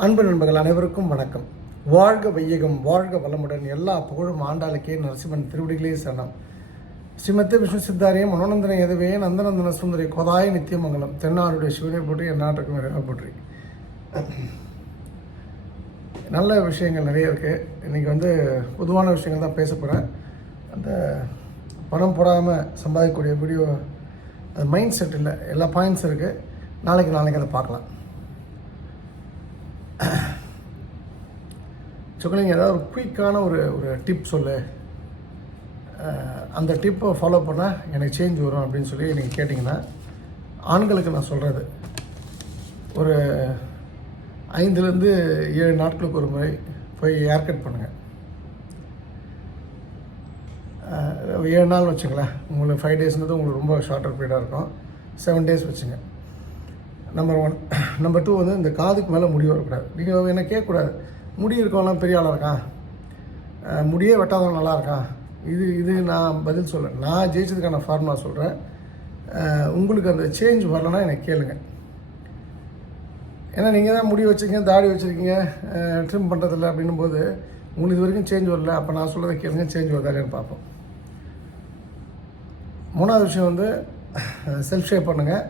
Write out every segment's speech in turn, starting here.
அன்பு நண்பர்கள் அனைவருக்கும் வணக்கம். வாழ்க வையகம் வாழ்க வளமுடன். எல்லா புகழும் ஆண்டாளுக்கே நரசிம்மன் திருவடிகளே சரணம். ஸ்ரீமத்தி விஷ்ணு சித்தாரியம் மனோநந்தன எதுவே நந்தநந்தன சுந்தரி கொதாய நித்தியமங்கலம் தென்னாடுடைய சிவனை போற்றி என் இறைவா போற்றி. நல்ல விஷயங்கள் நிறைய இருக்குது இன்றைக்கி வந்து பொதுவான விஷயங்கள் தான் பேச போகிறேன் அந்த பணம் போடாமல் சம்பாதிக்கக்கூடிய வீடியோ அது மைண்ட் செட் இல்லை. எல்லா பாயிண்ட்ஸ் இருக்குது நாளைக்கு நாளைக்கு அதை பார்க்கலாம். சொக்கலிங்க ஏதாவது ஒரு குயிக்கான ஒரு ஒரு டிப் சொல்லு. அந்த டிப்பை ஃபாலோ பண்ணால் எனக்கு சேஞ்ச் வரும் அப்படின்னு சொல்லி நீங்கள் கேட்டிங்கன்னா ஆண்களுக்கு நான் சொல்கிறது ஒரு ஐந்துலேருந்து ஏழு நாட்களுக்கு ஒரு முறை போய் ஏர் கட் பண்ணுங்கள் ஏழு நாள் வச்சுங்களேன். உங்களுக்கு ஃபைவ் டேஸ்ன்றது உங்களுக்கு ரொம்ப ஷார்ட்டர் பீரியடாக இருக்கும். செவன் டேஸ் வச்சுங்க. நம்பர் ஒன் நம்பர் டூ வந்து இந்த காதுக்கு மேலே முடி வரக்கூடாது. நீங்கள் என்ன கேட்கக்கூடாது. முடி இருக்கவங்களாம் பெரிய ஆளாக இருக்கான். முடியே வெட்டாதவன் நல்லா இருக்கான். இது இது நான் பதில் சொல்ல நான் ஜெயிச்சதுக்கான ஃபார்முலா சொல்கிறேன் உங்களுக்கு அந்த சேஞ்ச் வரலன்னா எனக்கு கேளுங்க. ஏன்னா நீங்கள் தான் முடி வச்சுருக்கீங்க தாடி வச்சுருக்கீங்க ட்ரிம் பண்ணுறதில்ல அப்படின்னும் போது உங்களுக்கு இது வரைக்கும் சேஞ்ச் வரல. அப்போ நான் சொல்கிறத கேளுங்க சேஞ்ச் வருதான்னு பார்ப்போம். மூணாவது விஷயம் வந்து செல்ஃப் ஷேப் பண்ணுங்கள்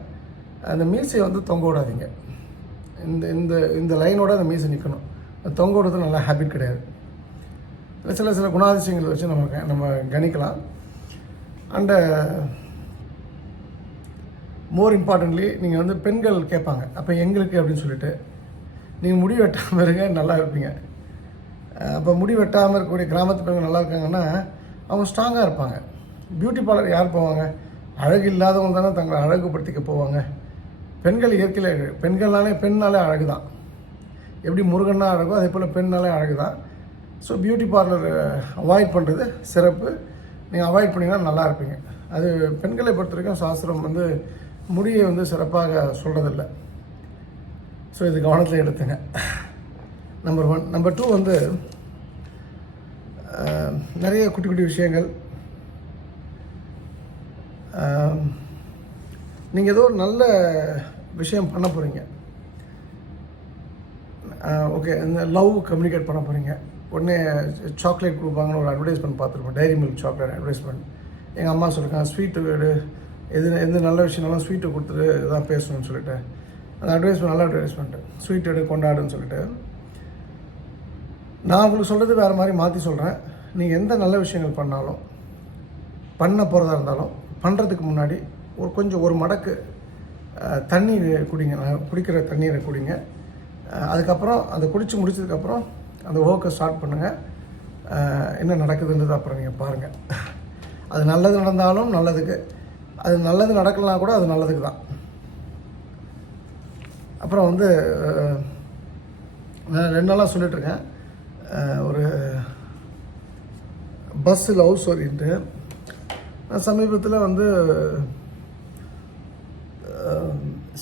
அந்த மீசையை வந்து தொங்க விடாதீங்க. இந்த இந்த இந்த லைனோட அந்த மீசை நிற்கணும் தொங்க விடுறது நல்ல ஹேபிட் கிடையாது. சில சில குணாதிசயங்களை வச்சு நம்ம நம்ம கணிக்கலாம். அண்டு மோர் இம்பார்ட்டன்ட்லி நீங்கள் வந்து பெண்கள் கேட்பாங்க. அப்போ எங்களுக்கு அப்படின்னு சொல்லிட்டு நீங்கள் முடி வெட்டாமல் இருங்க நல்லா இருப்பீங்க. அப்போ முடி வெட்டாமல் இருக்கக்கூடிய கிராமத்து பெண்கள் நல்லா இருக்காங்கன்னா அவங்க ஸ்ட்ராங்காக இருப்பாங்க. பியூட்டி பார்லர் யார் போவாங்க? அழகு இல்லாதவங்க தானே தங்களை அழகுபடுத்திக்க போவாங்க. பெண்கள் இயற்கையில் பெண்கள்னாலே பெண்ணாலே அழகு தான் எப்படி முருகன்னா அழகோ அதே போல் பெண்ணாலே அழகு தான் ஸோ பியூட்டி பார்லர் அவாய்ட் பண்ணுறது சிறப்பு. நீங்கள் அவாய்ட் பண்ணிங்கன்னா நல்லா இருப்பீங்க. அது பெண்களை பொறுத்த வரைக்கும் சாஸ்திரம் வந்து முடியை வந்து சிறப்பாக சொல்கிறதில்ல ஸோ இது கவனத்தில் எடுத்துங்க. நம்பர் ஒன் நம்பர் டூ வந்து நிறைய குட்டி குட்டி விஷயங்கள். நீங்கள் ஏதோ ஒரு நல்ல விஷயம் பண்ண போகிறீங்க ஓகே இந்த லவ் கம்யூனிகேட் பண்ண போகிறீங்க உடனே சாக்லேட் கொடுப்பாங்கன்னு ஒரு அட்வர்டைஸ்மெண்ட் பார்த்துருப்போம். டைரி மில்க் சாக்லேட் அட்வர்டைஸ்மெண்ட் எங்கள் அம்மா சொல்லியிருக்காங்க ஸ்வீட்டு வீடு. எது எந்த நல்ல விஷயம்னாலும் ஸ்வீட்டு கொடுத்துட்டு தான் பேசணும்னு சொல்லிட்டு. அந்த அட்வர்டைஸ்மெண்ட் நல்ல அட்வர்டைஸ்மெண்ட்டு ஸ்வீட் எடு கொண்டாடுன்னு சொல்லிட்டு. நான் உங்களுக்கு சொல்கிறது வேறு மாதிரி மாற்றி சொல்கிறேன் நீங்கள் எந்த நல்ல விஷயங்கள் பண்ணாலும் பண்ண போகிறதா இருந்தாலும் பண்ணுறதுக்கு முன்னாடி ஒரு கொஞ்சம் ஒரு மடக்கு தண்ணீர் குடிங்க நான் குடிக்கிற தண்ணீரை குடிங்க. அதுக்கப்புறம் அதை குடித்து முடிச்சதுக்கப்புறம் அந்த ஒர்க்கை ஸ்டார்ட் பண்ணுங்கள் என்ன நடக்குதுன்றது அப்புறம் நீங்கள் பாருங்கள் அது நல்லது நடந்தாலும் நல்லதுக்கு. அது நல்லது நடக்கலாம் கூட அது நல்லதுக்கு தான். அப்புறம் வந்து நான் ரெண்டு நாளாக சொல்லிட்டுருக்கேன் ஒரு பஸ் லவ் ஸ்டோரின்ட்டு நான் சமீபத்தில் வந்து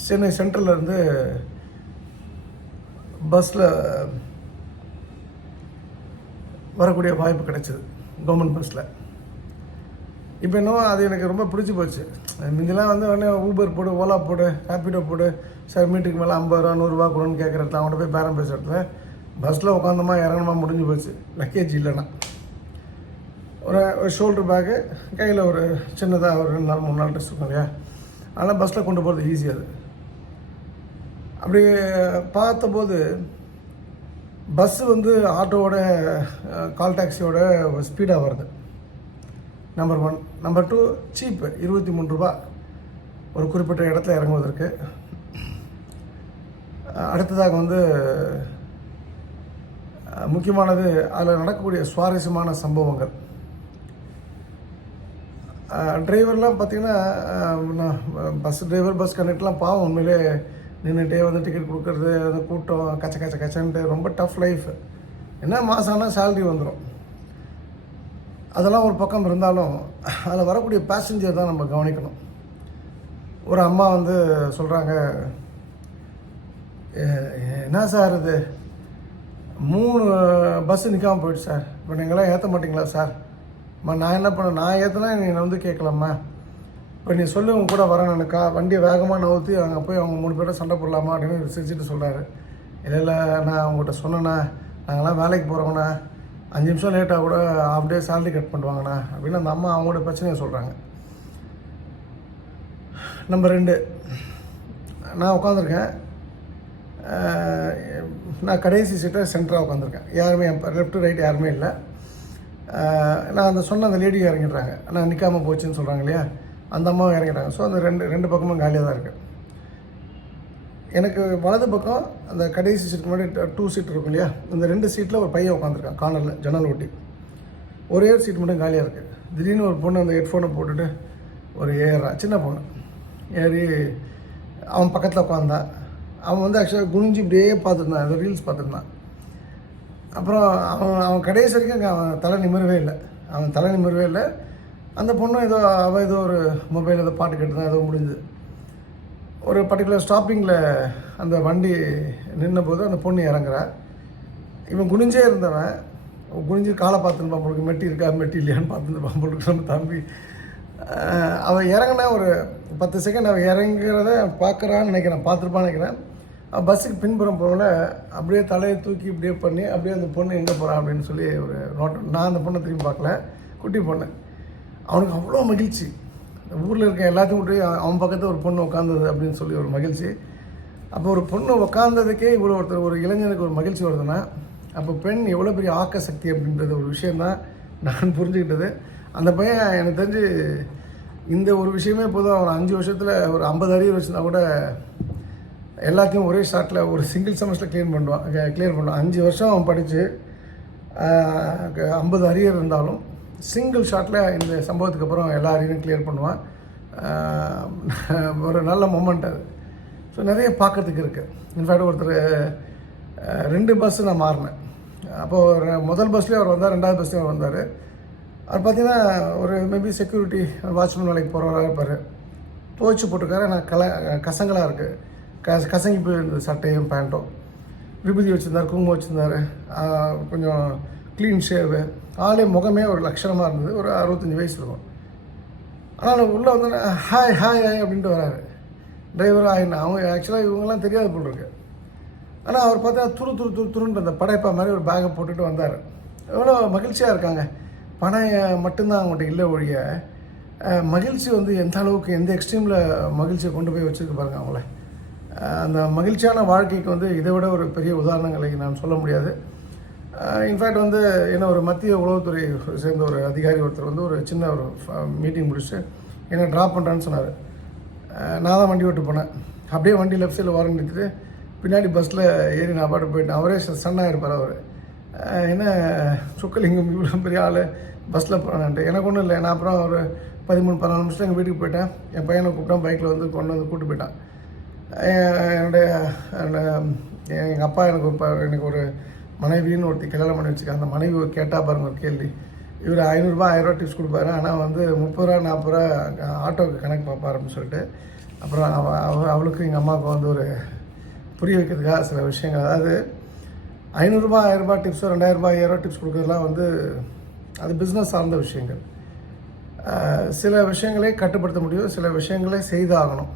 சென்னை சென்ட்ரலேருந்து இருந்து பஸ்ஸில் வரக்கூடிய வாய்ப்பு கிடைச்சிது கவர்மெண்ட் பஸ்ஸில் இப்போ என்னவோ அது எனக்கு ரொம்ப பிடிச்சி போச்சு. முந்திலாம் வந்து உடனே ஊபர் போடு ஓலா போடு ரேப்பிடோ போடு. சார் மீட்டுக்கு மேலே ஐம்பது ரூபா நூறுரூவா கொடுன்னு கேட்குற இடத்துல போய் பேரம் பேசுகிற இடத்துல பஸ்ஸில் உட்காந்தோமா இறங்கணுமா முடிஞ்சு போச்சு. லக்கேஜ் இல்லைன்னா. ஒரு ஒரு ஷோல்டர் பேக்கு கையில் ஒரு சின்னதாக ஒரு ரெண்டு நாள் மூணு நாள் ட்ரெஸ் இருக்கும் இல்லையா அதனால் பஸ்ஸில் கொண்டு போகிறது ஈஸி அது. அப்படி பார்த்தபோது பஸ்ஸு வந்து ஆட்டோவோட கால் டாக்ஸியோட ஸ்பீடாக வருது. நம்பர் ஒன் நம்பர் டூ சீப்பு இருபத்தி மூணு ரூபா ஒரு குறிப்பிட்ட இடத்துல இறங்குவதற்கு. அடுத்ததாக வந்து முக்கியமானது அதில் நடக்கக்கூடிய சுவாரஸ்யமான சம்பவங்கள். டிரைவர்லாம் பார்த்திங்கன்னா பஸ் டிரைவர் பஸ் கண்டக்டர்லாம் பாவம் உண்மையிலே நின்றுட்டே வந்து டிக்கெட் கொடுக்கறது அந்த கூட்டம் கச்ச கச்ச கச்சன்ட்டு ரொம்ப டஃப் லைஃப் என்ன மாதம் ஆனால் சேல்ரி வந்துடும் அதெல்லாம் ஒரு பக்கம் இருந்தாலும் அதில் வரக்கூடிய பேசஞ்சர் தான் நம்ம கவனிக்கணும். ஒரு அம்மா வந்து சொல்கிறாங்க என்ன சார் இது? மூணு பஸ்ஸு நிற்காமல் போயிடுச்சு சார். இப்போ நீங்களாம் ஏற்ற மாட்டிங்களா சார்? அம்மா நான் என்ன பண்ண நான் ஏற்றினா நீ என்னை வந்து கேட்கலாமா? இப்போ நீ சொல்லு உங்க கூட வரேன் எனக்கு வண்டியை வேகமாக நவுத்தி அங்கே போய் அவங்க மூணு பேரும் சண்டை போடலாமா அப்படின்னு சிரிச்சுட்டு சொல்கிறாரு இல்லை இல்லை நான் உங்கள்கிட்ட சொன்னேண்ணா. நாங்களாம் வேலைக்கு போகிறோங்கண்ணா அஞ்சு நிமிஷம் லேட்டாக கூட ஹாஃப் டே சேலரி கட் பண்ணுவாங்கண்ணா அப்படின்னு அந்த அம்மா அவங்களோட பிரச்சனையை சொல்கிறாங்க நம்பர் ரெண்டு நான் உட்காந்துருக்கேன் நான் கடைசி சீட்டை சென்டராக உட்காந்துருக்கேன் யாருமே லெஃப்ட் ரைட் யாருமே இல்லை. நான் அந்த சொன்ன அந்த லேடி இறங்கிடுறாங்க. நான் நிற்காமல் போச்சுன்னு சொல்கிறாங்க இல்லையா? அந்த அம்மாவும் இறங்கிட்டாங்க. ஸோ அந்த ரெண்டு ரெண்டு பக்கமும் காலியாக தான் இருக்குது எனக்கு வலது பக்கம் அந்த கடைசி சீட் முன்னாடி டூ சீட் இருக்கும் இல்லையா? இந்த ரெண்டு சீட்டில் ஒரு பையன் உட்காந்துருக்கான் கார்னரில் ஜன்னல் ஒட்டி. ஒரே ஒரு சீட் மட்டும் காலியாக இருக்குது திடீர்னு ஒரு பொண்ணு அந்த ஹெட்ஃபோனை போட்டுட்டு ஒரு ஏறான் சின்ன பொண்ணு. ஏறி அவன் பக்கத்தில் உட்காந்தான் அவன் வந்து ஆக்சுவலாக குனிஞ்சு இப்படியே பார்த்துருந்தான். அந்த ரீல்ஸ் பார்த்துருந்தான். அப்புறம் அவன் அவன் கடைசி வரைக்கும் அவன் தலை நிமிரவே இல்லை. அவன் தலை நிமிரவே இல்லை. அந்த பொண்ணும் ஏதோ அவள் ஏதோ ஒரு மொபைல் ஏதோ பாட்டு கேட்டு ஏதோ முடிஞ்சுது. ஒரு பர்டிகுலர் ஸ்டாப்பிங்கில் அந்த வண்டி நின்னபோது அந்த பொண்ணு இறங்குறா. இவன் குனிஞ்சே இருந்தவன். குனிஞ்சு காலை பார்த்துருப்பான் போலுக்கு மெட்டி இருக்கா மெட்டி இல்லையான்னு பார்த்துருப்பான் போலுக்கு நம்ம தம்பி. அவள் அவன் இறங்கினா ஒரு பத்து செகண்ட் அவன் இறங்குறத பார்க்குறான்னு நினைக்கிறேன் பார்த்துருப்பான்னு நினைக்கிறேன். அவன் பஸ்ஸுக்கு பின்புறம் போகல அப்படியே தலையை தூக்கி இப்படியே பண்ணி அப்படியே அந்த பொண்ணு எங்கே போகிறான் அப்படின்னு சொல்லி ஒரு நோட் நான் அந்த பொண்ணை திரும்பி பார்க்கல குட்டி பொண்ணு. அவனுக்கு அவ்வளோ மகிழ்ச்சி. ஊரில் இருக்க எல்லாத்தையும் விட்டு அவன் பக்கத்தில் ஒரு பொண்ணு உட்காந்தது அப்படின்னு சொல்லி ஒரு மகிழ்ச்சி. அப்போ ஒரு பொண்ணு உட்காந்ததுக்கே இவ்வளோ ஒருத்தர் ஒரு இளைஞனுக்கு ஒரு மகிழ்ச்சி வருதுன்னா அப்போ பெண் எவ்வளோ பெரிய ஆக்க சக்தி அப்படின்றது ஒரு விஷயந்தான் நான் புரிஞ்சுக்கிட்டது. அந்த பையன் எனக்கு தெரிஞ்சு இந்த ஒரு விஷயமே போதும். அவன் அஞ்சு வருஷத்தில் ஒரு ஐம்பது அடி வச்சுருந்தா கூட எல்லாத்தையும் ஒரே ஷாட்டில் ஒரு சிங்கிள் செமஸ்டர் க்ளீன் பண்ணுவான் க்ளியர் பண்ணுவான். அஞ்சு வருஷம் அவன் படித்து ஐம்பது அரியர் இருந்தாலும் சிங்கிள் ஷாட்டில் இந்த சம்பவத்துக்கு அப்புறம் எல்லா அரியரும் கிளியர் பண்ணுவான் ஒரு நல்ல மூமெண்ட் அது. ஸோ நிறைய பார்க்கறதுக்கு இருக்குது இன்ஃபேக்ட் ஒருத்தர் ரெண்டு பஸ்ஸு நான் மாறினேன். அப்போது முதல் பஸ்லேயும் அவர் வந்தார் ரெண்டாவது பஸ்லேயும் அவர் வந்தார். அவர் பார்த்தீங்கன்னா ஒரு மேபி செக்யூரிட்டி வாட்ச்மேன் வேலைக்கு போகிறவராக இருப்பார். துவைச்சு போட்டிருக்காரு. ஆனால் கல கசங்களாக இருக்குது க கசங்கி போயிருந்தது சட்டையும் பேண்ட்டும் விபூதி வச்சுருந்தார் குங்குமம் வச்சுருந்தாரு. கொஞ்சம் க்ளீன் ஷேவு ஆளே முகமே ஒரு லட்சணமாக இருந்தது. ஒரு அறுபத்தஞ்சி வயசு இருக்கும். ஆனால் உள்ளே வந்து ஹாய் ஹாய் ஹாய் அப்படின்ட்டு வராரு. டிரைவர் ஆயினா அவங்க ஆக்சுவலாக இவங்கெல்லாம் தெரியாது போல் இருக்கு. ஆனால் அவர் பார்த்தா துரு துரு துரு துருன்ட்டு அந்த படைப்பா மாதிரி ஒரு பேக்கை போட்டுட்டு வந்தார். எவ்வளோ மகிழ்ச்சியாக இருக்காங்க. பணம் மட்டும்தான் அவங்கள்ட்ட இல்லை ஒழிய மகிழ்ச்சி வந்து எந்த அளவுக்கு எந்த எக்ஸ்ட்ரீமில் மகிழ்ச்சியை கொண்டு போய் வச்சுருக்கு பாருங்க அவங்கள. அந்த மகிழ்ச்சியான வாழ்க்கைக்கு வந்து இதை விட ஒரு பெரிய உதாரணங்களை நான் சொல்ல முடியாது. இன்ஃபேக்ட் வந்து என்ன ஒரு மத்திய உளவுத்துறை சேர்ந்த ஒரு அதிகாரி ஒருத்தர் வந்து ஒரு சின்ன ஒரு மீட்டிங் முடிச்சுட்டு என்னை ட்ராப் பண்ணுறான்னு சொன்னார். நான் தான் வண்டி ஓட்டு போனேன். அப்படியே வண்டி லெஃப்ட் சைடில் வர நிறுத்திட்டு பின்னாடி பஸ்ஸில் ஏறி நான் பாட்டு போயிட்டேன். அவரே சன்னாக இருப்பார் அவர். என்ன சுக்கலிங்கம் இவ்வளோ பெரிய ஆள் பஸ்ஸில் போனான்ட்டு. எனக்கு ஒன்றும் இல்லை. நான் அப்புறம் ஒரு பதிமூணு பதினாலு நிமிஷம் எங்கள் வீட்டுக்கு போயிட்டேன். என் பையனை கூப்பிட்டான் பைக்கில் வந்து கொண்டு வந்து கூப்பிட்டு போயிட்டான். என்னுடைய எங்கள் அப்பா எனக்கு இப்போ எனக்கு ஒரு மனைவின்னு ஒருத்தி கல்யாணம் பண்ணி வச்சுக்க அந்த மனைவி கேட்டால் பாருங்க ஒரு கேள்வி. இவர் ஐநூறுரூபா ஆயிரரூவா டிப்ஸ் கொடுப்பாரு. ஆனால் வந்து முப்பது ரூபா நாற்பது ரூபா ஆட்டோவுக்கு கணக்கு பார்ப்பாருன்னு சொல்லிட்டு. அப்புறம் அவ அவ அவளுக்கும் எங்கள் அம்மாவுக்கும் வந்து ஒரு புரிய வைக்கிறதுக்காக சில விஷயங்கள். அதாவது ஐநூறுரூபா ஆயிரரூபா டிப்ஸோ ரெண்டாயிரரூபா ஐயாயிரரூபா டிப்ஸ் கொடுக்குறதுலாம் வந்து அது பிஸ்னஸ் சார்ந்த விஷயங்கள். சில விஷயங்களே கட்டுப்படுத்த முடியும். சில விஷயங்களே செய்தாகணும்.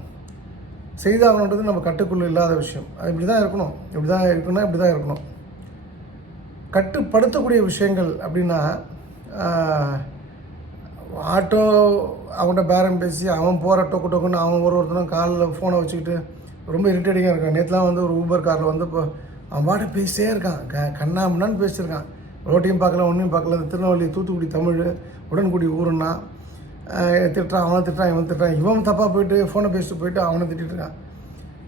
செய்தாகணுன்றது நம்ம கட்டுக்குள்ள இல்லாத விஷயம். அது இப்படி தான் இருக்கணும். இப்படி தான் இருக்கணும்னா இப்படி தான் இருக்கணும். கட்டுப்படுத்தக்கூடிய விஷயங்கள் அப்படின்னா ஆட்டோ அவன்கிட்ட பேரம் பேசி அவன் போகிற டொக்கு டொக்குன்னு அவன் ஒரு ஒருத்தனும் காலில் ஃபோனை வச்சுக்கிட்டு ரொம்ப இரிட்டேட்டிங்காக இருக்கான். நேற்றுலாம் வந்து ஒரு ஊபர் காரில் வந்து இப்போ அவன் பாட்டு பேசிட்டே இருக்கான். க கண்ணாமண்ணான்னு பேசியிருக்கான். ரோட்டையும் பார்க்கல ஒன்றையும் பார்க்கல. இந்த திருநெல்வேலி தூத்துக்குடி தமிழ் உடன்குடி ஊருன்னா திட்டுறான் அவனை திட்டுறான் இவன் திட்டுறான். இவன் தப்பாக போயிட்டு ஃபோனை பேசிட்டு போயிட்டு அவனை திட்டிருக்கான்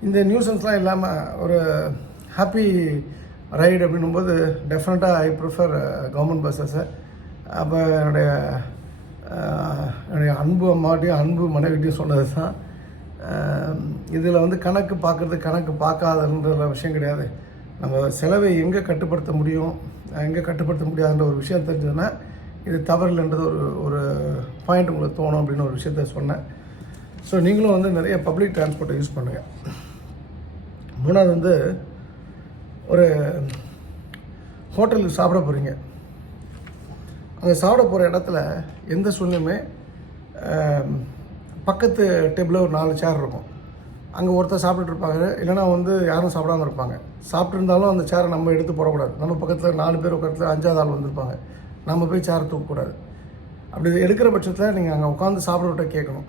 இந்த நியூசன்ஸ்லாம் இல்லாமல் ஒரு ஹாப்பி ரைடு அப்படின்னும்போது டெஃபினட்டாக ஐ ப்ரிஃபர் கவர்மெண்ட் பஸ்ஸஸை அப்போ என்னுடைய uh, என்னுடைய அன்பு அம்மாட்டையும் அன்பு மனைவிட்டையும் சொன்னது தான். இதில் வந்து கணக்கு பார்க்குறது கணக்கு பார்க்காதன்ற விஷயம் கிடையாது. நம்ம செலவை எங்கே கட்டுப்படுத்த முடியும் எங்கே கட்டுப்படுத்த முடியாதுன்ற ஒரு விஷயம் தெரிஞ்சதுன்னா இது தவறில்ன்றது ஒரு ஒரு பாயிண்ட் உங்களுக்கு தோணும் அப்படின்னு ஒரு விஷயத்த சொன்னேன். ஸோ நீங்களும் வந்து நிறைய பப்ளிக் டிரான்ஸ்போர்ட்டை யூஸ் பண்ணுங்கள் மூணாவது வந்து ஒரு ஹோட்டலுக்கு சாப்பிட போகிறீங்க அங்கே சாப்பிட போகிற இடத்துல எந்த சூழ்நிலையுமே பக்கத்து டேபிளில் ஒரு நாலு சேர் இருக்கும். அங்கே ஒருத்தர் சாப்பிட்டுட்டு இருப்பாங்க இல்லைனா வந்து யாரும் சாப்பிடாம இருப்பாங்க. சாப்பிட்ருந்தாலும் அந்த சேரை நம்ம எடுத்து போடக்கூடாது. நம்ம பக்கத்தில் நாலு பேர் உட்காரத்தில் அஞ்சாவது ஆள் வந்திருப்பாங்க. நம்ம போய் சேரை தூக்கக்கூடாது. அப்படி எடுக்கிற பட்சத்தில் நீங்கள் அங்கே உட்காந்து சாப்பிட்றவட்ட கேட்கணும்.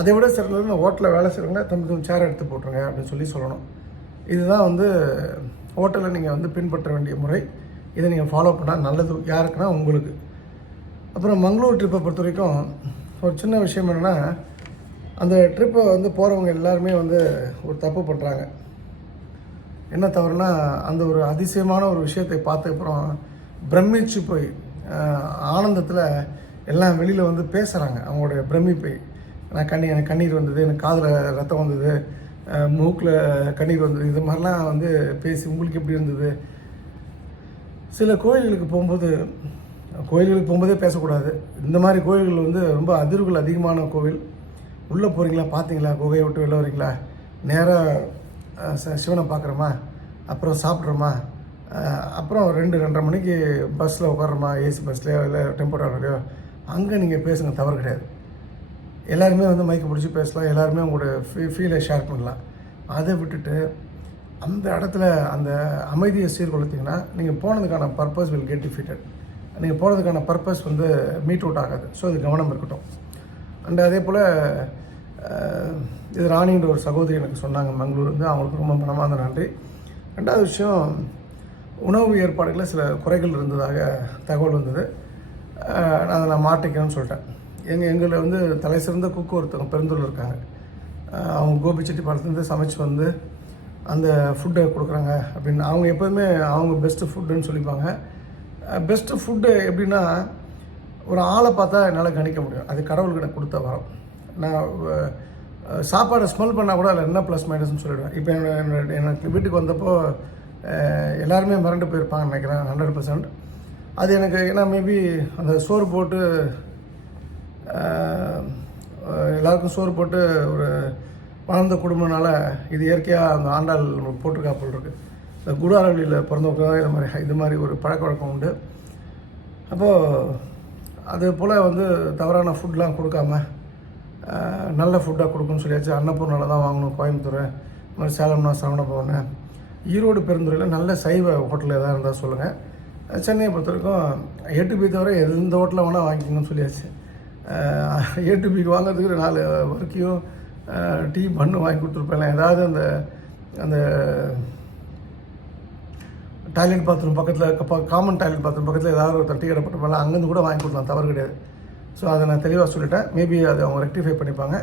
அதை விட சிறந்தது இந்த ஹோட்டலில் வேலை செய்கிறவங்க தம்பி தம்பி சேரை எடுத்து போட்டுருங்க அப்படின்னு சொல்லி சொல்லணும். இதுதான் வந்து ஹோட்டலில் நீங்கள் வந்து பின்பற்ற வேண்டிய முறை. இதை நீங்கள் ஃபாலோ பண்ணால் நல்லது யாருக்குன்னா உங்களுக்கு. அப்புறம் மங்களூர் ட்ரிப்பை பொறுத்த வரைக்கும் ஒரு சின்ன விஷயம் என்னென்னா அந்த ட்ரிப்பை வந்து போகிறவங்க எல்லாருமே வந்து ஒரு தப்பு பண்ணுறாங்க என்ன தவறுனா அந்த ஒரு அதிசயமான ஒரு விஷயத்தை பார்த்ததுக்கப்புறம் பிரமிச்சு போய் ஆனந்தத்தில் எல்லாம் வெளியில் வந்து பேசுகிறாங்க அவங்களுடைய பிரமிப்பை. நான் கண்ணி எனக்கு கண்ணீர் வந்தது எனக்கு காதில் ரத்தம் வந்தது மூக்கில் கண்ணீர் வந்தது. இது மாதிரிலாம் வந்து பேசி உங்களுக்கு எப்படி இருந்தது? சில கோயில்களுக்கு போகும்போது கோயில்களுக்கு போகும்போதே பேசக்கூடாது. இந்த மாதிரி கோயில்கள் வந்து ரொம்ப அதிர்வுகள் அதிகமான கோவில். உள்ளே போகிறீங்களா பார்த்தீங்களா குகையை விட்டு வெளில வரீங்களா நேராக சிவனை பார்க்குறோமா அப்புறம் சாப்பிட்றோமா? அப்புறம் ரெண்டு ரெண்டரை மணிக்கு பஸ்ஸில் உட்காரோமா ஏசி பஸ்லையோ இல்லை டெம்போ ட்ராவலையோ அங்கே நீங்கள் பேசுங்க தவறு கிடையாது. எல்லாருமே வந்து மைக்கை பிடிச்சி பேசலாம். எல்லாருமே உங்களோட ஃபீ ஃபீலை ஷேர் பண்ணலாம். அதை விட்டுட்டு அந்த இடத்துல அந்த அமைதியை சீர்குலைத்திங்கன்னா நீங்கள் போனதுக்கான பர்பஸ் வில் கெட் டிஃபீட்டட் நீங்கள் போனதுக்கான பர்பஸ் வந்து மீட் அவுட் ஆகாது. ஸோ இது கவனம் இருக்கட்டும். அண்ட் அதே போல் இது ராணின்ற ஒரு சகோதரி எனக்கு சொன்னாங்க மங்களூர் வந்து. அவங்களுக்கு ரொம்ப மனமார்ந்த நன்றி. ரெண்டாவது விஷயம் உணவு ஏற்பாடுகளில் சில குறைகள் இருந்ததாக தகவல் வந்தது. நான் அதை நான் மாட்டிக்கிறேன்னு சொல்லிட்டேன். எங்கள் எங்களை வந்து தலை சிறந்த குக்கு ஒருத்தவங்க பெருந்தூரில் இருக்காங்க. அவங்க கோபிச்செட்டிப்பாளையத்துலேருந்து சமைச்சு வந்து அந்த ஃபுட்டை கொடுக்குறாங்க அப்படின்னு அவங்க எப்போதுமே அவங்க பெஸ்ட்டு ஃபுட்டுன்னு சொல்லிப்பாங்க. பெஸ்ட்டு ஃபுட்டு எப்படின்னா ஒரு ஆளை பார்த்தா என்னால் கணிக்க முடியும். அது கடவுளுக்கு எனக்கு கொடுத்த வரம். நான் சாப்பாடை ஸ்மெல் பண்ணால் கூட அதில் என்ன ப்ளஸ் மைனஸ்னு சொல்லிவிடுவேன் இப்போ என்னோட எனக்கு வீட்டுக்கு வந்தப்போ எல்லாருமே மறண்டு போயிருப்பாங்கன்னு நினைக்கிறேன் ஹண்ட்ரட் பர்சன்ட் அது எனக்கு ஏன்னா மேபி அந்த சோறு போட்டு எல்லாருக்கும் சோறு போட்டு ஒரு வாழ்ந்த குடும்பம்னால இது இயற்கையாக அந்த ஆண்டாள் நம்மளுக்கு போட்டிருக்கா போல் இருக்குது இந்த குடாரவழியில் பிறந்தவங்க இது மாதிரி இது மாதிரி ஒரு பழக்க வழக்கம் உண்டு. அப்போது அது போல் வந்து தவறான ஃபுட்லாம் கொடுக்காம நல்ல ஃபுட்டாக கொடுக்குன்னு சொல்லியாச்சு. அன்னப்பூர்னால தான் வாங்கணும் கோயம்புத்தூர். இது மாதிரி சேலம்னா சரவண பவன் ஈரோடு பெருந்துறையில் நல்ல சைவ ஹோட்டல் எதாவது இருந்தால் சொல்லுங்கள் சென்னையை பொறுத்த வரைக்கும் எட்டு பி தவிர எந்த ஹோட்டலில் வேணால் வாங்கிக்கணும்னு சொல்லியாச்சு. ஏடிபிக்கு பிக்கு வாங்கிறதுக்கு நாலு வரைக்கும் டீ பண்ணு வாங்கி கொடுத்துருப்பேன் ஏதாவது அந்த அந்த டாய்லெட் பாத்ரூம் பக்கத்தில் காமன் டாய்லெட் பாத்ரூம் பக்கத்தில் ஏதாவது ஒரு தட்டி கிடப்பட்டிருப்பாங்க அங்கேருந்து கூட வாங்கி கொடுக்கலாம் தவறு கிடையாது. ஸோ அதை நான் தெளிவாக சொல்லிட்டேன். மேபி அதை அவங்க ரெக்டிஃபை பண்ணிப்பாங்க.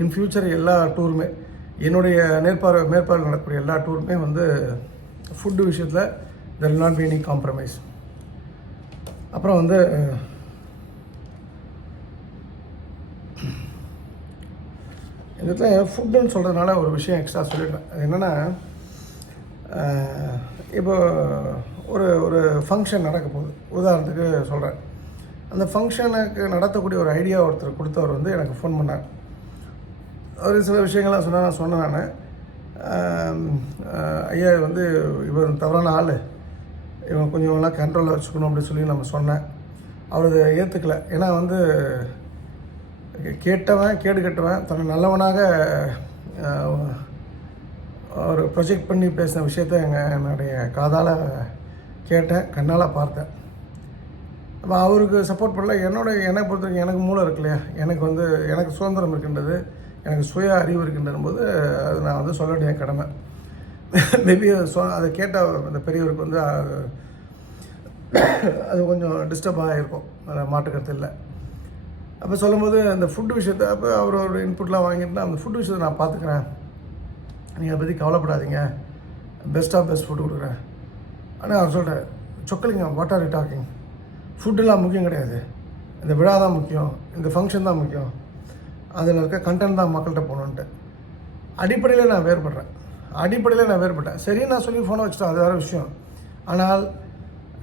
இன் ஃப்யூச்சர் எல்லா டூருமே என்னுடைய மேற்பார்வை மேற்பார்வை நடக்கக்கூடிய எல்லா டூருமே வந்து ஃபுட்டு விஷயத்தில் there'll not be any compromise அப்புறம் வந்து இந்த இடத்துல ஃபுட்டுன்னு சொல்கிறதுனால ஒரு விஷயம் எக்ஸ்ட்ரா சொல்லிடுறேன். என்னென்னா இப்போ ஒரு ஒரு ஃபங்க்ஷன் நடக்க போகுது. உதாரணத்துக்கு சொல்கிறேன் அந்த ஃபங்க்ஷனுக்கு நடத்தக்கூடிய ஒரு ஐடியா ஒருத்தர் கொடுத்தவர் வந்து எனக்கு ஃபோன் பண்ணார். ஒரு சில விஷயங்கள்லாம் சொன்னால் நான் சொன்னேன் நான். ஐயா வந்து இவர் தவறான ஆள். இவன் கொஞ்சம் எல்லாம் கண்ட்ரோலில் வச்சுக்கணும் அப்படின்னு சொல்லி நம்ம சொன்னேன். அவர் ஏற்றுக்கலை ஏன்னா வந்து கேட்டவன் கேடு கெட்டவன் தன்னை நல்லவனாக ஒரு ப்ரொஜெக்ட் பண்ணி பேசின விஷயத்த எங்கள் என்னுடைய காதால் கேட்டேன் கண்ணால் பார்த்தேன். அப்போ அவருக்கு சப்போர்ட் பண்ணல. என்னோட என்னை பொறுத்த எனக்கு மூளை இருக்கு இல்லையா? எனக்கு வந்து எனக்கு சுதந்திரம் இருக்கின்றது எனக்கு சுய அறிவு இருக்கின்ற போது அது நான் வந்து சொல்ல வேண்டிய கடமை. மேபி சொ அதை கேட்ட அந்த பெரியவருக்கு வந்து அது கொஞ்சம் டிஸ்டர்ப் ஆகிருக்கும் மாட்டுக்கருத்து இல்லை. அப்போ சொல்லும்போது அந்த ஃபுட்டு விஷயத்தை அப்போ அவரோட இன்புட்லாம் வாங்கிட்டு அந்த ஃபுட்டு விஷயத்தை நான் பார்த்துக்கிறேன் நீங்கள் அதை பற்றி கவலைப்படாதீங்க. பெஸ்ட் ஆஃப் பெஸ்ட் ஃபுட்டு கொடுக்குறேன். ஆனால் அவர் சொல்கிறேன் Chokkalinga what are you talking ஃபுட்டெல்லாம் முக்கியம் கிடையாது. இந்த விழா தான் முக்கியம். இந்த ஃபங்க்ஷன் தான் முக்கியம். அதில் இருக்க கண்டென்ட் தான் மக்கள்கிட்ட போகணுன்ட்டு அடிப்படையில் நான் வேறுபடுறேன். அடிப்படையில் நான் வேறுபட்டேன். சரி நான் சொல்லி ஃபோனை வச்சுட்டேன். அது வேறு விஷயம். ஆனால்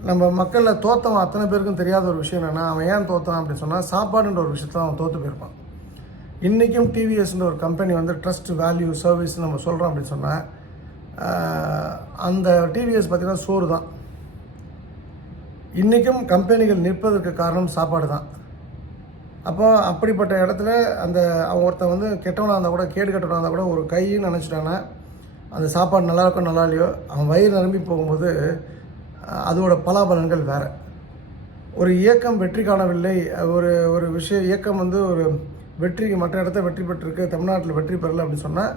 நம்ம மக்களில் தோத்தவன் அத்தனை பேருக்கும் தெரியாத ஒரு விஷயம் என்னென்னா அவன் ஏன் தோத்தான் அப்படின்னு சொன்னால் சாப்பாடுன்ற ஒரு விஷயத்தில் அவன் தோற்று போயிருப்பான். இன்றைக்கும் டிவிஎஸ்ன்ற ஒரு கம்பெனி வந்து ட்ரஸ்ட் வேல்யூ சர்வீஸ் நம்ம சொல்கிறோம் அப்படின்னு சொன்னால் அந்த டிவிஎஸ் பார்த்திங்கன்னா சோறு தான். இன்றைக்கும் கம்பெனிகள் நிற்பதற்கு காரணம் சாப்பாடு தான். அப்போ அப்படிப்பட்ட இடத்துல அந்த அவன் ஒருத்தன் வந்து கெட்டவனாக இருந்தால் கூட கேடு கெட்டவனாக இருந்தால் கூட ஒரு கைன்னு நினச்சிட்டானா அந்த சாப்பாடு நல்லா இருக்கோ நல்லா இல்லையோ அவன் வயிறு நிரம்பி போகும்போது அதோட பலாபலன்கள் வேறு. ஒரு இயக்கம் வெற்றி காணவில்லை. ஒரு ஒரு விஷய இயக்கம் வந்து ஒரு வெற்றி மற்ற இடத்த வெற்றி பெற்றிருக்கு தமிழ்நாட்டில் வெற்றி பெறலை அப்படின்னு சொன்னால்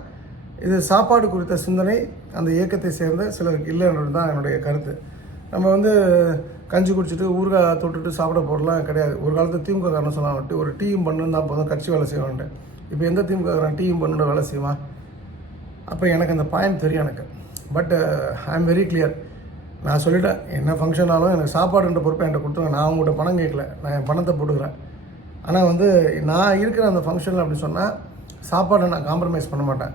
இது சாப்பாடு குறித்த சிந்தனை அந்த இயக்கத்தை சேர்ந்த சிலருக்கு இல்லைன்றது தான் என்னுடைய கருத்து. நம்ம வந்து கஞ்சி குடிச்சிட்டு ஊறுகாய் தொட்டுட்டு சாப்பிட போகிறலாம் கிடையாது. ஒரு காலத்தில் திமுக காரணம் சொல்லாமட்டு ஒரு டீயும் பண்ணுன்னு தான் போதும் கட்சி வேலை செய்வான்ட்டு இப்போ எந்த திமுக காரணம் டீயும் பண்ணுட வேலை செய்வான்? அப்போ எனக்கு அந்த பாயம் தெரியும் எனக்கு. But I am very clear நான் சொல்லிட்டேன் என்ன ஃபங்க்ஷனாலும் எனக்கு சாப்பாடுன்ற பொறுப்பை என்கிட்ட கொடுத்துருங்க. நான் உங்கள்கிட்ட பணம் கேட்கல. நான் என் பணத்தை போட்டுக்கிறேன். ஆனால் வந்து நான் இருக்கிற அந்த ஃபங்க்ஷனில் அப்படி சொன்னால் சாப்பாடை நான் காம்ப்ரமைஸ் பண்ண மாட்டேன்.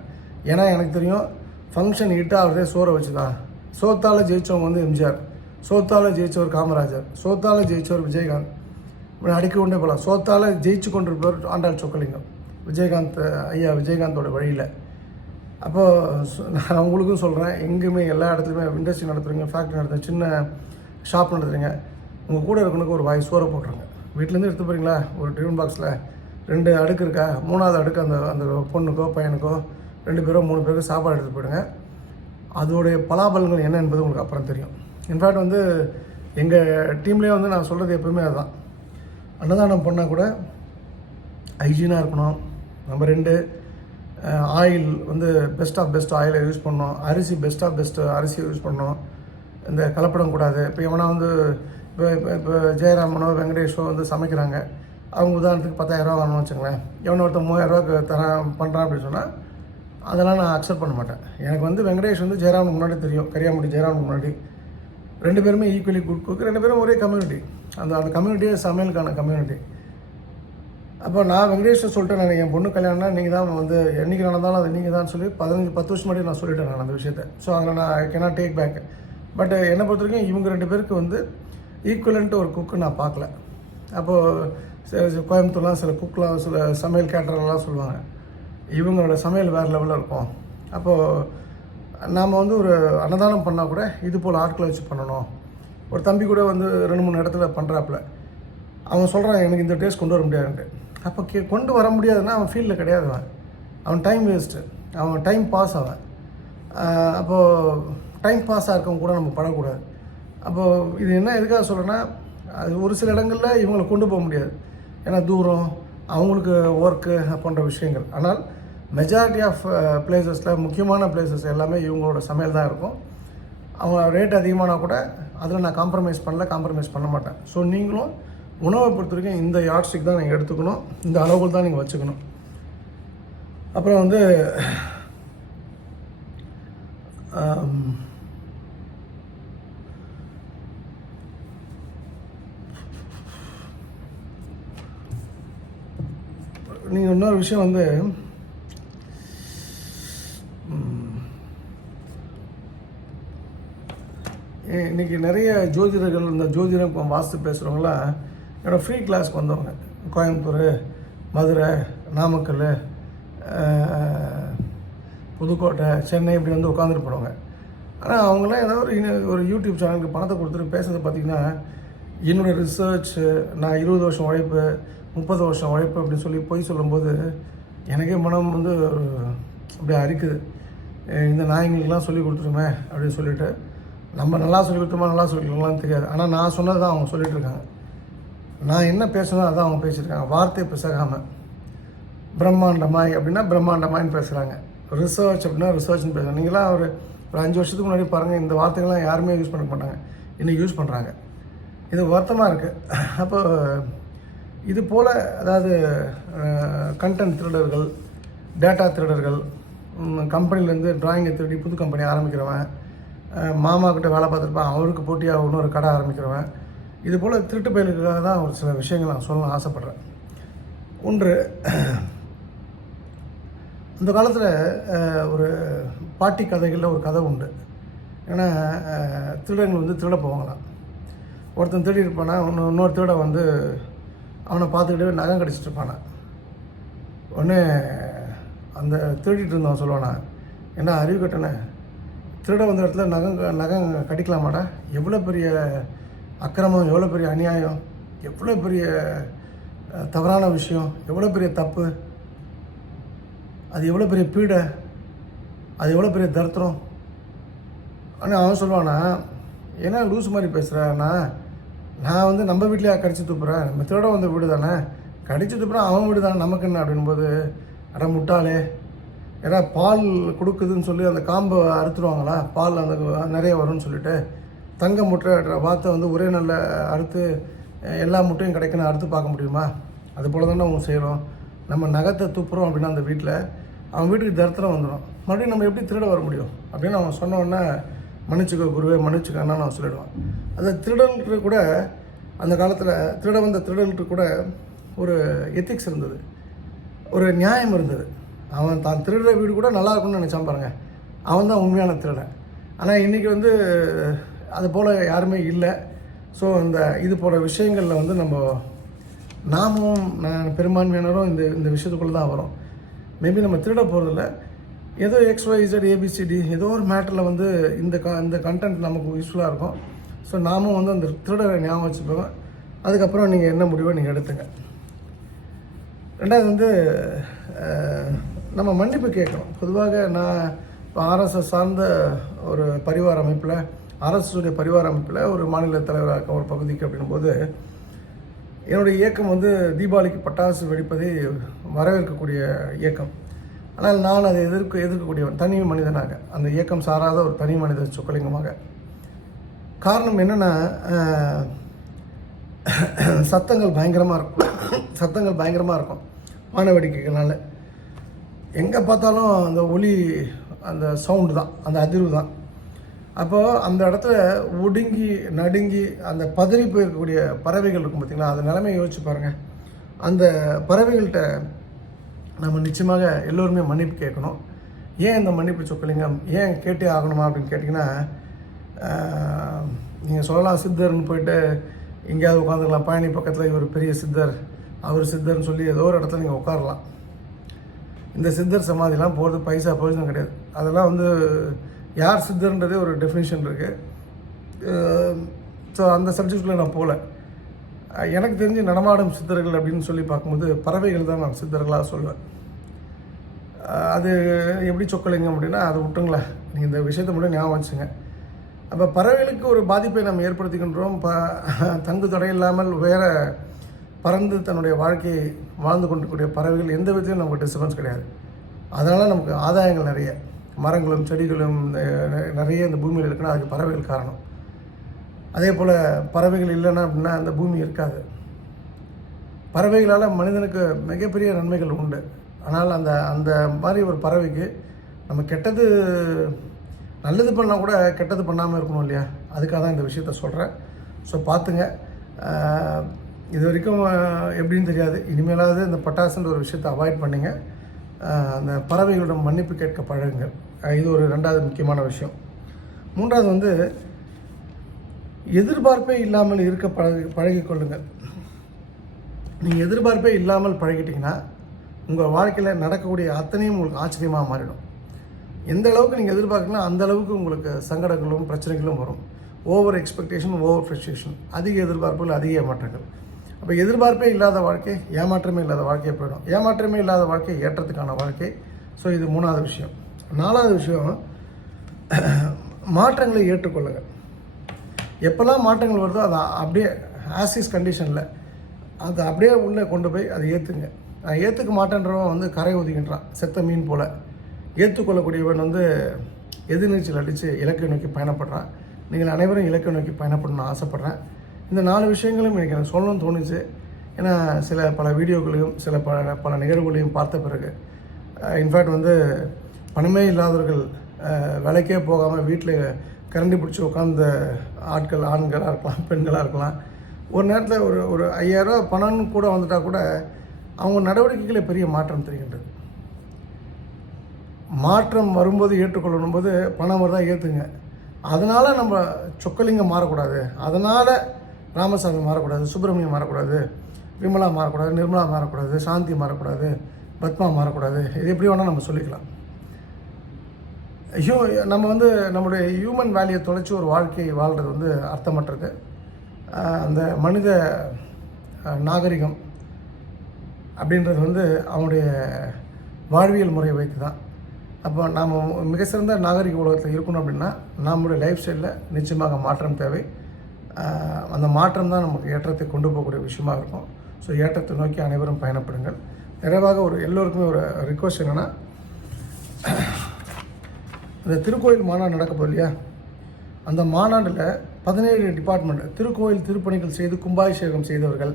ஏன்னா எனக்கு தெரியும் ஃபங்க்ஷன் ஹிட் ஆகிறதே சோறை வச்சு தான் சோத்தால் ஜெயித்தவங்க வந்து எம்ஜிஆர். சோத்தால் ஜெயித்தவர் காமராஜர். சோத்தால் ஜெயித்தவர் விஜயகாந்த். இப்படி அடிக்க கொண்டே போகலாம் சோத்தால் ஜெயிச்சு கொண்டிருப்பவர் ஆண்டாள் சொக்கலிங்கம். விஜயகாந்த் ஐயா விஜயகாந்தோட வழியில். அப்போது நான் உங்களுக்கும் சொல்கிறேன் எங்கேயுமே எல்லா இடத்துலையுமே இண்டஸ்ட்ரி நடத்துகிறீங்க ஃபேக்ட்ரி நடத்துகிற சின்ன ஷாப் நடத்துறீங்க உங்கள் கூட இருக்கணுக்கு ஒரு வாய் சோறை போட்டுருங்க. வீட்டிலேருந்து எடுத்து போகிறீங்களா ஒரு டிஃபன் பாக்ஸில் ரெண்டு அடுக்கு இருக்கா? மூணாவது அடுக்கு அந்த அந்த பொண்ணுக்கோ பையனுக்கோ ரெண்டு பேரோ மூணு பேருக்கோ சாப்பாடு எடுத்து போயிடுங்க. அதோடைய பலாபலங்கள் என்ன என்பது உங்களுக்கு அப்புறம் தெரியும். இன்ஃபேக்ட் வந்து எங்கள் டீம்லேயே வந்து நான் சொல்கிறது எப்பவுமே அதுதான் அன்னதானம் பண்ணால் கூட ஹைஜீனாக இருக்கணும். நம்பர் ரெண்டு ஆயில் வந்து பெஸ்ட் ஆஃப் பெஸ்ட் ஆயிலை யூஸ் பண்ணோம் அரிசி பெஸ்ட் ஆஃப் பெஸ்ட் அரிசியை யூஸ் பண்ணோம் இந்த கலப்படம் கூடாது. இப்போ எவனா வந்து இப்போ இப்போ இப்போ ஜெயராமனோ வெங்கடேஷோ வந்து சமைக்கிறாங்க. அவங்க உதாரணத்துக்கு பத்தாயிரரூவா வரணும்னு வச்சுங்களேன் எவனோ ஒருத்தர் மூவாயிரரூவா தரேன் பண்ணுறான் அப்படின்னு சொன்னால் அதெல்லாம் நான் அக்செப்ட் பண்ண மாட்டேன். எனக்கு வந்து வெங்கடேஷ் வந்து ஜெயராமனுக்கு முன்னாடி தெரியும். கரியாமுடி ஜெயராமனுக்கு முன்னாடி. ரெண்டு பேருமே ஈக்குவலி குட் குக் ரெண்டு பேரும் ஒரே கம்யூனிட்டி அந்த அந்த கம்யூனிட்டியே சமையலுக்கான கம்யூனிட்டி அப்போ நான் வெங்கடேஷ்வர் சொல்லிட்டேன் நான் என் பொண்ணு கல்யாணம்னா நீங்கள் தான் வந்து என்றைக்கு நடந்தாலும் அது நீங்கள் தான் சொல்லி பதினஞ்சு பத்து வருஷம் முன்னாடி நான் சொல்லிட்டேன் நான் அந்த விஷயத்த. ஸோ அதில் நான் I cannot take back but என்னை பொறுத்த வரைக்கும் இவங்க ரெண்டு பேருக்கு வந்து ஈக்குவலன்ட்டு ஒரு குக்கு நான் பார்க்கல. அப்போது சில கோயம்புத்தூர்லாம் சில குக்லாம் சில சமையல் கேட்டரெல்லாம் சொல்லுவாங்க. இவங்களோட சமையல் வேறு லெவலில் இருக்கும். அப்போது நாம் வந்து ஒரு அன்னதானம் பண்ணால் கூட இது போல் ஆட்களை வச்சு பண்ணணும். ஒரு தம்பி கூட வந்து ரெண்டு மூணு இடத்துல பண்ணுறாப்புல அவன் சொல்கிறான் எனக்கு இந்த டேஸ்ட் கொண்டு வர முடியாதுன்ட்டு அப்போ கே கொண்டு வர முடியாதுன்னா அவன் ஃபீல்டில் கிடையாது அவன். அவன் டைம் வேஸ்ட்டு அவன் டைம் பாஸ் அவன் அப்போது டைம் பாஸ் இருக்கவங்க கூட நம்ம படக்கூடாது. அப்போது இது என்ன எதுக்காக சொல்கிறேன்னா அது ஒரு சில இடங்களில் இவங்களை கொண்டு போக முடியாது. ஏன்னா தூரம் அவங்களுக்கு ஒர்க்கு போன்ற விஷயங்கள். ஆனால் மெஜாரிட்டி ஆஃப் பிளேசஸில் முக்கியமான பிளேசஸ் எல்லாமே இவங்களோட சமையல் தான் இருக்கும். அவங்க ரேட் அதிகமானால் கூட அதில் நான் காம்ப்ரமைஸ் பண்ணல காம்ப்ரமைஸ் பண்ண மாட்டேன். ஸோ நீங்களும் உணவை பொறுத்த வரைக்கும் இந்த யார்ட்ஸ்டிக் தான் நீங்கள் எடுத்துக்கணும். இந்த அளவுகள் தான் நீங்கள் வச்சுக்கணும். அப்புறம் வந்து நீங்கள் இன்னொரு விஷயம் வந்து இன்னைக்கு நிறைய ஜோதிடர்கள் இந்த ஜோதிடம் இப்போ வாஸ்து பேசுகிறவங்களாம் என்னோடய ஃப்ரீ கிளாஸ்க்கு வந்தவங்க. கோயம்புத்தூர் மதுரை நாமக்கல் புதுக்கோட்டை சென்னை இப்படி வந்து உட்காந்துட்டு போனவங்க. ஆனால் அவங்களாம் ஏதாவது ஒரு ஒரு யூடியூப் சேனலுக்கு பணத்தை கொடுத்துட்டு பேசுறது பார்த்திங்கன்னா என்னோடய ரிசர்ச் நான் இருபது வருஷம் உழைப்பு முப்பது வருஷம் உழைப்பு அப்படின்னு சொல்லி போய் சொல்லும்போது எனக்கே மனம் வந்து அப்படியே அரிக்குது. இந்த நாயங்களுக்கெல்லாம் சொல்லி கொடுத்துருமே அப்படின்னு சொல்லிட்டு நம்ம நல்லா சொல்லி கொடுத்தோமா நல்லா சொல்லி கொடுக்கலாம்னு தெரியாது. ஆனால் நான் சொன்னது தான் அவங்க சொல்லிட்டு இருக்காங்க. நான் என்ன பேசணும் அதான் அவங்க பேசியிருக்காங்க. வார்த்தை பிசகாமல் பிரம்மாண்டமாய் அப்படின்னா பிரம்மாண்டமாயின்னு பேசுகிறாங்க ரிசர்ச் அப்படின்னா ரிசர்ச்னு பேசுகிறாங்க நீங்களாம் ஒரு ஒரு அஞ்சு வருஷத்துக்கு முன்னாடி பாருங்கள் இந்த வார்த்தைகள்லாம் யாருமே யூஸ் பண்ண மாட்டாங்க. இன்னைக்கு யூஸ் பண்ணுறாங்க இது வருத்தமாக இருக்குது அப்போ இது போல் அதாவது கண்டென்ட் திருடர்கள் டேட்டா திருடர்கள் கம்பெனிலேருந்து டிராயிங்கை திருடி புது கம்பெனி ஆரம்பிக்கிறவன் மாமா கிட்ட வேலை பார்த்துருப்பான் அவருக்கு போட்டியாக இன்னொரு கடை ஆரம்பிக்கிறவன் இது போல் திருட்டு பயலுக்காக தான் ஒரு சில விஷயங்கள் நான் சொல்லணும்னு ஆசைப்பட்றேன். ஒன்று அந்த காலத்தில் ஒரு பாட்டி கதைகளில் ஒரு கதை உண்டு. ஏன்னா திருடங்கள் வந்து திருட போவாங்களாம். ஒருத்தன் திருடி இருப்பானா இன்னொரு இன்னொரு திருட வந்து அவனை பார்த்துக்கிட்டே நகம் கடிச்சிட்டு இருப்பானா. உடனே அந்த திருடிட்டு இருந்தவன் சொல்லுவானா என்ன அறிவு கட்டணே திருட வந்த இடத்துல நகம் நகம் கடிக்கலாமாடா? எவ்வளோ பெரிய அக்கிரமம் எவ்வளோ பெரிய அநியாயம் எவ்வளோ பெரிய தவறான விஷயம் எவ்வளோ பெரிய தப்பு அது எவ்வளோ பெரிய பீடை அது எவ்வளோ பெரிய தரித்திரம். ஆனால் அவன் சொல்லுவானா ஏன்னா லூஸ் மாதிரி பேசுகிறேன்னா நான் வந்து நம்ம வீட்லேயே கடிச்சு துப்புறேன்? நம்ம திருட வந்த வீடு தானே? கடிச்சு துப்புறேன் அவன் வீடு தானே? நமக்கு என்ன? அப்படின்போது அட முட்டாளே ஏன்னா பால் கொடுக்குதுன்னு சொல்லி அந்த காம்பை அறுத்துருவாங்களா? பால் அந்த நிறைய வரும்னு சொல்லிட்டு தங்க முட்டை வார்த்தை வந்து ஒரே நல்ல அறுத்து எல்லா முட்டையும் கிடைக்கணும் அறுத்து பார்க்க முடியுமா? அது போல தானே அவங்க செய்கிறோம் நம்ம நகத்தை துப்புறோம் அப்படின்னா அந்த வீட்டில் அவன் வீட்டுக்கு தரித்திரம் வந்துடும் மறுபடியும் நம்ம எப்படி திருட வர முடியும்? அப்படின்னு அவன் சொன்ன உடனே மன்னிச்சுக்கோ குருவே மன்னிச்சுக்கன்னா நான் சொல்லிடுவான். அந்த திருடன்ட்டு கூட அந்த காலத்தில் திருட வந்த திருடன்ட்டு கூட ஒரு எத்திக்ஸ் இருந்தது. ஒரு நியாயம் இருந்தது. அவன் தான் திருடுற வீடு கூட நல்லா இருக்கும்னு நினச்சான் பாருங்கள் அவன் தான் உண்மையான திருடன். ஆனால் இன்றைக்கி வந்து அது போல் யாருமே இல்லை. ஸோ இந்த இது போன்ற விஷயங்களில் வந்து நம்ம நாமும் நான் பெரும்பான்மையினரும் இந்த இந்த விஷயத்துக்குள்ளே தான் வரும். மேபி நம்ம திருட போகிறதில்ல ஏதோ எக்ஸ் ஒய் இசட் ஏபிசிடி ஏதோ ஒரு மேட்டரில் வந்து இந்த க இந்த கண்டென்ட் நமக்கு யூஸ்ஃபுல்லாக இருக்கும். ஸோ நாமும் வந்து அந்த திருடரை ஞாபகம் வச்சுப்போம். அதுக்கப்புறம் நீங்கள் என்ன முடிவோ நீங்கள் எடுத்துங்க. ரெண்டாவது வந்து நம்ம மன்னிப்பு கேட்கணும். பொதுவாக நான் இப்போ ஆர்எஸ்எஸ் சார்ந்த ஒரு பரிவார அமைப்பில் அரசுடைய பரிவார அமைப்பில் ஒரு மாநில தலைவராக இருக்க ஒரு பகுதிக்கு அப்படின்போது என்னுடைய இயக்கம் வந்து தீபாவளிக்கு பட்டாசு வெடிப்பதை வரவேற்கக்கூடிய இயக்கம். ஆனால் நான் அதை எதிர்க்க எதிர்க்கக்கூடியவன் தனி மனிதனாக அந்த இயக்கம் சாராத ஒரு தனி மனித சொக்கலிங்கமாக. காரணம் என்னென்னா சத்தங்கள் பயங்கரமாக இருக்கும். சத்தங்கள் பயங்கரமாக இருக்கும் வான எங்கே பார்த்தாலும் அந்த ஒலி அந்த சவுண்டு தான் அந்த அதிர்வு தான். அப்போது அந்த இடத்துல ஒடுங்கி நடுங்கி அந்த பதறி போயிருக்கக்கூடிய பறவைகள் இருக்கும் பார்த்தீங்களா அந்த நிலைமையை யோசிச்சு பாருங்கள் அந்த பறவைகள்கிட்ட நம்ம நிச்சயமாக எல்லோருமே மன்னிப்பு கேட்கணும். ஏன் இந்த மன்னிப்பு சொக்கலிங்கம் ஏன் கேட்டே ஆகணுமா அப்படின்னு கேட்டிங்கன்னா நீங்கள் சொல்லலாம் சித்தர்னு போயிட்டு எங்கேயாவது உட்காந்துக்கலாம். பழனி பக்கத்தில் இவர் பெரிய சித்தர். அவர் சித்தர்னு சொல்லி ஏதோ ஒரு இடத்துல நீங்கள் உட்காரலாம். இந்த சித்தர் சமாதிலாம் போகிறது பைசா பிரயோஜனம் கிடையாது. அதெல்லாம் வந்து யார் சித்தர்ன்றதே ஒரு டெஃபினிஷன் இருக்குது ஸோ அந்த சப்ஜெக்டில் நான் போகல. எனக்கு தெரிஞ்சு நடமாடும் சித்தர்கள் அப்படின்னு சொல்லி பார்க்கும்போது பறவைகள் தான் நான் சித்தர்களாக சொல்லுவேன் அது எப்படி சொக்கலைங்க அப்படின்னா அதை விட்டுங்களேன் நீங்கள் இந்த விஷயத்தை மட்டும் ஞாபகம் வச்சுங்க. அப்போ பறவைகளுக்கு ஒரு பாதிப்பை நாம் ஏற்படுத்திக்கின்றோம் ப தங்கு தடை இல்லாமல் வேற பறந்து தன்னுடைய வாழ்க்கையை வாழ்ந்து கொண்டிருக்கக்கூடிய பறவைகள் எந்த விதத்திலும் நமக்கு டிஸ்டர்பன்ஸ் கிடையாது. அதனால் நமக்கு ஆதாயங்கள் நிறைய. மரங்களும் செடிகளும் நிறைய இந்த பூமியில் இருக்குன்னா அதுக்கு பறவைகள் காரணம். அதே போல் பறவைகள் இல்லைன்னா அப்படின்னா அந்த பூமி இருக்காது. பறவைகளால் மனிதனுக்கு மிகப்பெரிய நன்மைகள் உண்டு. ஆனால் அந்த அந்த மாதிரி ஒரு பறவைக்கு நம்ம கெட்டது நல்லது பண்ணால் கூட கெட்டது பண்ணாமல் இருக்கணும் இல்லையா? அதுக்காக தான் இந்த விஷயத்த சொல்கிறேன் ஸோ பார்த்துங்க. இது வரைக்கும் எப்படின்னு தெரியாது. இனிமேலாவது இந்த பட்டாசுன்ற ஒரு விஷயத்தை அவாய்ட் பண்ணுங்க. அந்த பறவைகளிடம் மன்னிப்பு கேட்க பழகுங்கள். இது ஒரு ரெண்டாவது முக்கியமான விஷயம். மூன்றாவது வந்து எதிர்பார்ப்பே இல்லாமல் இருக்க பழகி பழகிக்கொள்ளுங்கள் நீங்கள் எதிர்பார்ப்பே இல்லாமல் பழகிட்டிங்கன்னா உங்கள் வாழ்க்கையில் நடக்கக்கூடிய அத்தனையும் உங்களுக்கு ஆச்சரியமாக மாறிடும். எந்த அளவுக்கு நீங்கள் எதிர்பார்க்கணும் அந்த அளவுக்கு உங்களுக்கு சங்கடங்களும் பிரச்சனைகளும் வரும். ஓவர் எக்ஸ்பெக்டேஷன் ஓவர் ஃப்ரஸ்ட்ரேஷன் அதிக எதிர்பார்ப்புகள் அதிக ஏமாற்றங்கள். அப்போ எதிர்பார்ப்பே இல்லாத வாழ்க்கை ஏமாற்றமே இல்லாத வாழ்க்கையை போயிடும். ஏமாற்றமே இல்லாத வாழ்க்கை ஏற்றத்துக்கான வாழ்க்கை. ஸோ இது மூணாவது விஷயம். நாலாவது விஷயம் மாற்றங்களை ஏற்றுக்கொள்ளுங்கள். எப்போல்லாம் மாற்றங்கள் வருதோ அதை அப்படியே ஆசிஸ் கண்டிஷனில் அதை அப்படியே உள்ளே கொண்டு போய் அதை ஏற்றுங்க நான் ஏற்றுக்க மாட்டேன்றவன் வந்து கரை ஒதுக்கின்றான் செத்த மீன் போல். ஏற்றுக்கொள்ளக்கூடியவன் வந்து எதிர்நீச்சல் அடித்து இலக்கை நோக்கி பயணப்படுறான். நீங்கள் அனைவரும் இலக்கை நோக்கி பயணப்படணும்னு ஆசைப்பட்றேன். இந்த நாலு விஷயங்களும் எனக்கு எனக்கு சொல்லணும்னு தோணுச்சு. ஏன்னா சில பல வீடியோக்களையும் சில பல பல நிகழ்வுகளையும் பார்த்த பிறகு இன்ஃபேக்ட் வந்து பணமே இல்லாதவர்கள் வேலைக்கே போகாமல் வீட்டில் கரண்டி பிடிச்சி உட்காந்த ஆட்கள் ஆண்களாக இருக்கலாம் பெண்களாக இருக்கலாம். ஒரு நேரத்தில் ஒரு ஒரு ஐயாயிரரூவா பணம்னு கூட வந்துட்டால் கூட அவங்க நடவடிக்கைகளில் பெரிய மாற்றம் தெரிகின்றது. மாற்றம் வரும்போது ஏற்றுக்கொள்ளணும் போது பணம் வருதா ஏற்றுங்க அதனால் நம்ம சொக்கலிங்கம் மாறக்கூடாது. அதனால் ராமசாமி மாறக்கூடாது சுப்பிரமணியம் மாறக்கூடாது விமலா மாறக்கூடாது நிர்மலா மாறக்கூடாது சாந்தி மாறக்கூடாது பத்மா மாறக்கூடாது. இது எப்படி வேணால் நம்ம சொல்லிக்கலாம். ஹியூ நம்ம வந்து நம்முடைய ஹியூமன் வேல்யூ தொலைச்சி ஒரு வாழ்க்கையை வாழ்கிறது வந்து அர்த்தமற்றது. அந்த மனித நாகரிகம் அப்படின்றது வந்து அவனுடைய வாழ்வியல் முறையை வைத்து தான் அப்போ நாம் மிக சிறந்த நாகரிக உலகத்தில் இருக்கணும் அப்படின்னா நம்முடைய லைஃப் ஸ்டைலில் நிச்சயமாக மாற்றம் தேவை. அந்த மாற்றம் தான் நமக்கு ஏற்றத்தை கொண்டு போகக்கூடிய விஷயமாக இருக்கும். ஸோ ஏற்றத்தை நோக்கி அனைவரும் பயணப்படுங்கள். நிறைவாக ஒரு எல்லோருக்குமே ஒரு ரிக்வஸ்ட் என்னென்னா இந்த திருக்கோயில் மாநாடு நடக்க போகுது இல்லையா? அந்த மாநாட்டில் பதினேழு டிபார்ட்மெண்ட் திருக்கோயில் திருப்பணிகள் செய்து கும்பாபிஷேகம் செய்தவர்கள்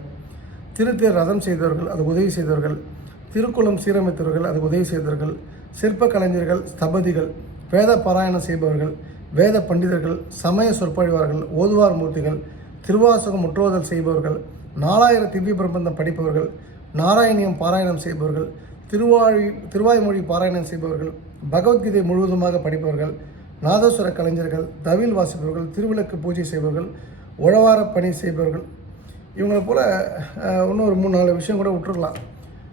திருத்தேர் ரதம் செய்தவர்கள் அது உதவி செய்தவர்கள் திருக்குளம் சீரமைத்தவர்கள் அது உதவி செய்தவர்கள் சிற்ப கலைஞர்கள் ஸ்தபதிகள் வேத பாராயணம் செய்பவர்கள் வேத பண்டிதர்கள் சமய சொற்பொழிவார்கள் ஓதுவார் மூர்த்திகள் திருவாசகம் முற்றோதல் செய்பவர்கள் நாலாயிரம் திவ்ய பிரபந்தம் படிப்பவர்கள் நாராயணியம் பாராயணம் செய்பவர்கள் திருவாழி திருவாய்மொழி பாராயணம் செய்பவர்கள் பகவத்கீதை முழுவதுமாக படிப்பவர்கள் நாதஸ்வர கலைஞர்கள் தவில் வாசிப்பவர்கள் திருவிளக்கு பூஜை செய்பவர்கள் உழவார பணி செய்பவர்கள் இவங்களை போல் இன்னும் ஒரு மூணு நாலு விஷயம் கூட விட்டுருக்கலாம்.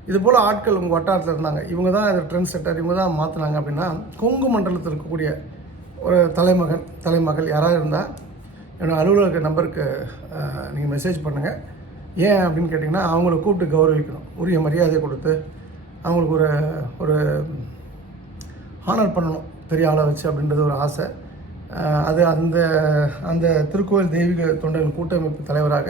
இது போல் ஆட்கள் உங்கள் வட்டாரத்தில் இருந்தாங்க. இவங்க தான் இது ட்ரெண்ட் செட்டர் இவங்க தான் மாற்றினாங்க அப்படின்னா கொங்கு மண்டலத்தில் இருக்கக்கூடிய ஒரு தலைமகன் தலைமகள் யாராக இருந்தால் என்னோடய அலுவலக நம்பருக்கு நீங்கள் மெசேஜ் பண்ணுங்கள் ஏன் அப்படின்னு கேட்டிங்கன்னா அவங்கள கூப்பிட்டு கௌரவிக்கணும். உரிய மரியாதை கொடுத்து அவங்களுக்கு ஒரு ஒரு ஹானர் பண்ணணும் பெரிய ஆளை வச்சு அப்படின்றது ஒரு ஆசை. அது அந்த அந்த திருக்கோயில் தெய்வீக தொண்டர்கள் கூட்டமைப்பு தலைவராக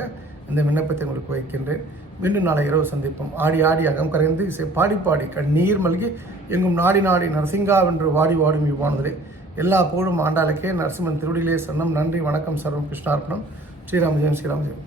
இந்த விண்ணப்பத்தை உங்களுக்கு வைக்கின்றேன். மீண்டும் நாளை இரவு சந்திப்போம். ஆடி ஆடி அகம் கரைந்து இசை பாடி பாடி கண்ணீர் மல்கி எங்கும் நாடி நாடி நரசிங்காவென்று வாடி வாடும் இவ்வானதிலே எல்லா புகழும் ஆண்டாளுக்கே. நரசிம்மன் திருடிலே சன்னம் நன்றி வணக்கம் சர்வம் கிருஷ்ணார்ப்பணம் ஸ்ரீராமஜெயம் ஸ்ரீராமஜெயம்.